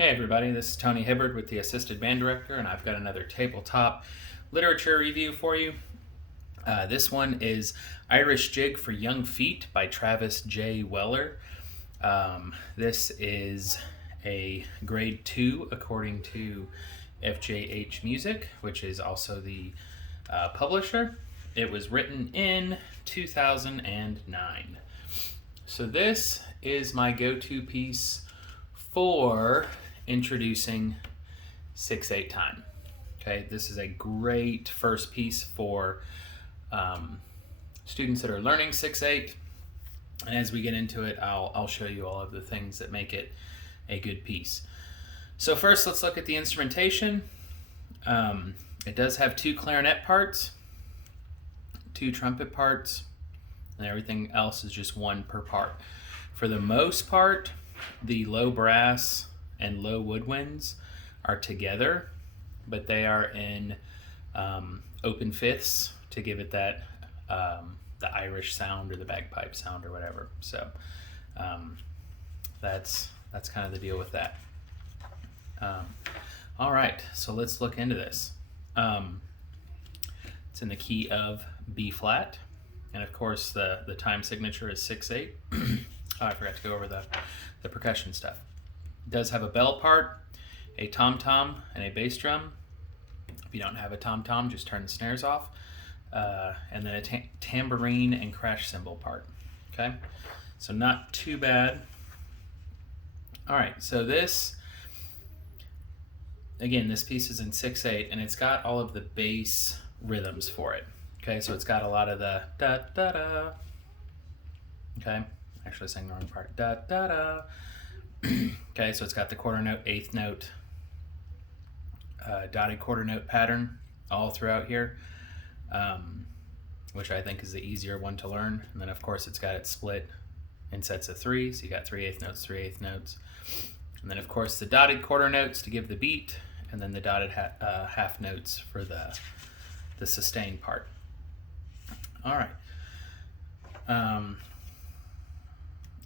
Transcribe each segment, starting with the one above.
Hey everybody, this is Tony Hibbard with the Assisted Band Director, and I've got another tabletop literature review for you. This one is Irish Jig for Young Feet by Travis J. Weller. This is a grade 2 according to FJH Music, which is also the publisher. It was written in 2009. So this is my go-to piece for introducing 6/8 time. Okay, this is a great first piece for students that are learning 6/8, and as we get into it, I'll show you all of the things that make it a good piece. So first, let's look at the instrumentation. It does have 2 clarinet parts, 2 trumpet parts, and everything else is just 1 per part. For the most part, the low brass and low woodwinds are together, but they are in open fifths to give it that the Irish sound or the bagpipe sound or whatever. So that's kind of the deal with that. All right, so let's look into this. It's in the key of B flat, and of course the time signature is 6/8. Oh, I forgot to go over the percussion stuff. It does have a bell part, a tom-tom, and a bass drum. If you don't have a tom-tom, just turn the snares off. And then a tambourine and crash cymbal part. Okay, so not too bad. All right, so this piece is in 6/8, and it's got all of the bass rhythms for it. Okay, so it's got a lot of the da-da-da. Okay. Actually, I sang the wrong part. Da da da. Okay, so it's got the quarter note, eighth note, dotted quarter note pattern all throughout here, which I think is the easier one to learn. And then, of course, it's got it split in sets of 3, so you got 3/8 notes, 3/8 notes, and then, of course, the dotted quarter notes to give the beat, and then the dotted half notes for the sustain part. All right.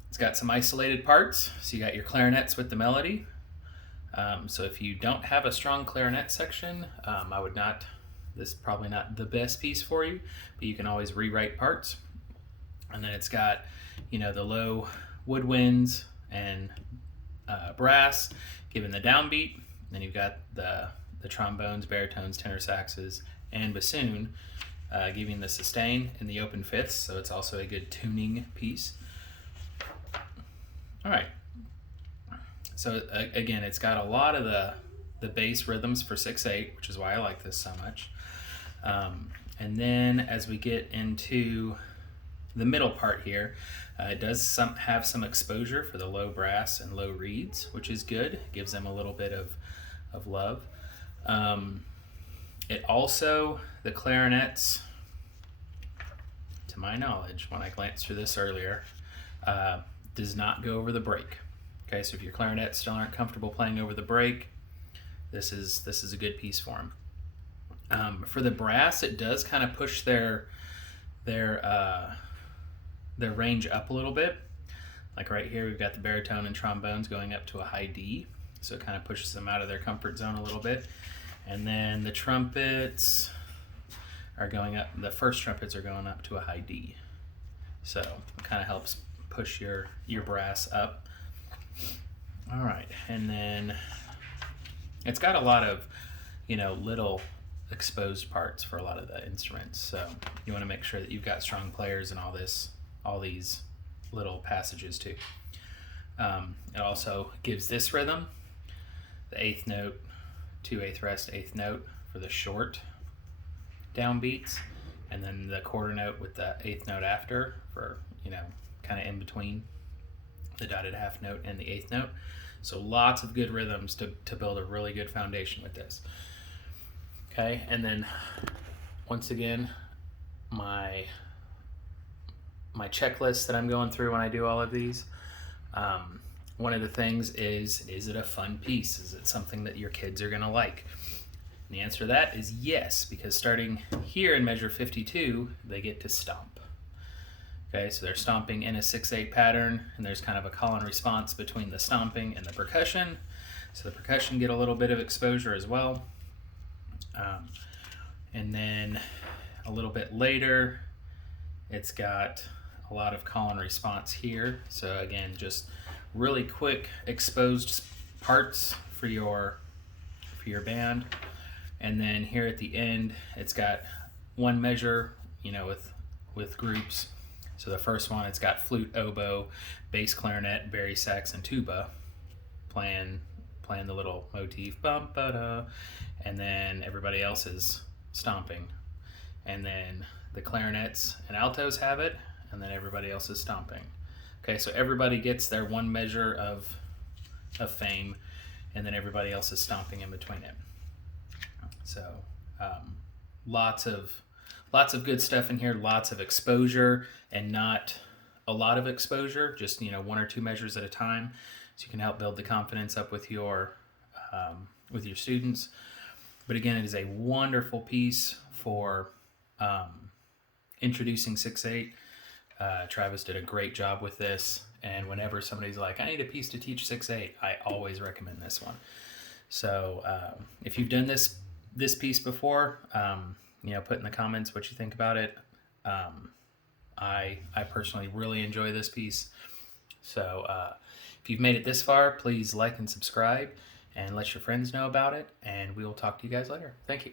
It's got some isolated parts, so you got your clarinets with the melody. So if you don't have a strong clarinet section, this is probably not the best piece for you, but you can always rewrite parts. And then it's got, the low woodwinds and brass giving the downbeat. Then you've got the trombones, baritones, tenor saxes, and bassoon giving the sustain in the open fifths, so it's also a good tuning piece. All right, so again, it's got a lot of the bass rhythms for 6/8, which is why I like this so much. And then as we get into the middle part here, it does have some exposure for the low brass and low reeds, which is good. It gives them a little bit of love. It also, the clarinets, to my knowledge, when I glanced through this earlier, does not go over the break. Okay, so if your clarinets still aren't comfortable playing over the break, this is a good piece for them. For the brass, it does kind of push their range up a little bit. Like right here, we've got the baritone and trombones going up to a high D, so it kind of pushes them out of their comfort zone a little bit. And then the trumpets are going up. The first trumpets are going up to a high D, so it kind of helps push your brass up. All right, and then it's got a lot of little exposed parts for a lot of the instruments, so you want to make sure that you've got strong players in all these little passages too. It also gives this rhythm, the 8th note, 2/8 rest, 8th note for the short downbeats, and then the quarter note with the 8th note after for kind of in between the dotted half note and the 8th note. So lots of good rhythms to build a really good foundation with this. Okay, and then once again, my checklist that I'm going through when I do all of these. One of the things is it a fun piece? Is it something that your kids are gonna like? And the answer to that is yes, because starting here in measure 52, they get to stomp. Okay, so they're stomping in a 6/8 pattern, and there's kind of a call and response between the stomping and the percussion. So the percussion get a little bit of exposure as well. And then a little bit later, it's got a lot of call and response here. So again, just really quick exposed parts for your band. And then here at the end, it's got one measure, you know, with groups. So the first one, it's got flute, oboe, bass, clarinet, bari sax, and tuba playing the little motif, bum, ba-da, and then everybody else is stomping. And then the clarinets and altos have it, and then everybody else is stomping. Okay, so everybody gets their one measure of fame, and then everybody else is stomping in between it. So lots of good stuff in here, lots of exposure, and not a lot of exposure, just, you know, one or two measures at a time, so you can help build the confidence up with your students. But again, it is a wonderful piece for introducing 6/8. Travis did a great job with this, and whenever somebody's like, I need a piece to teach 6/8, I always recommend this one. So if you've done this piece before, you know, put in the comments what you think about it. I personally really enjoy this piece. So if you've made it this far, please like and subscribe and let your friends know about it, and we will talk to you guys later. Thank you.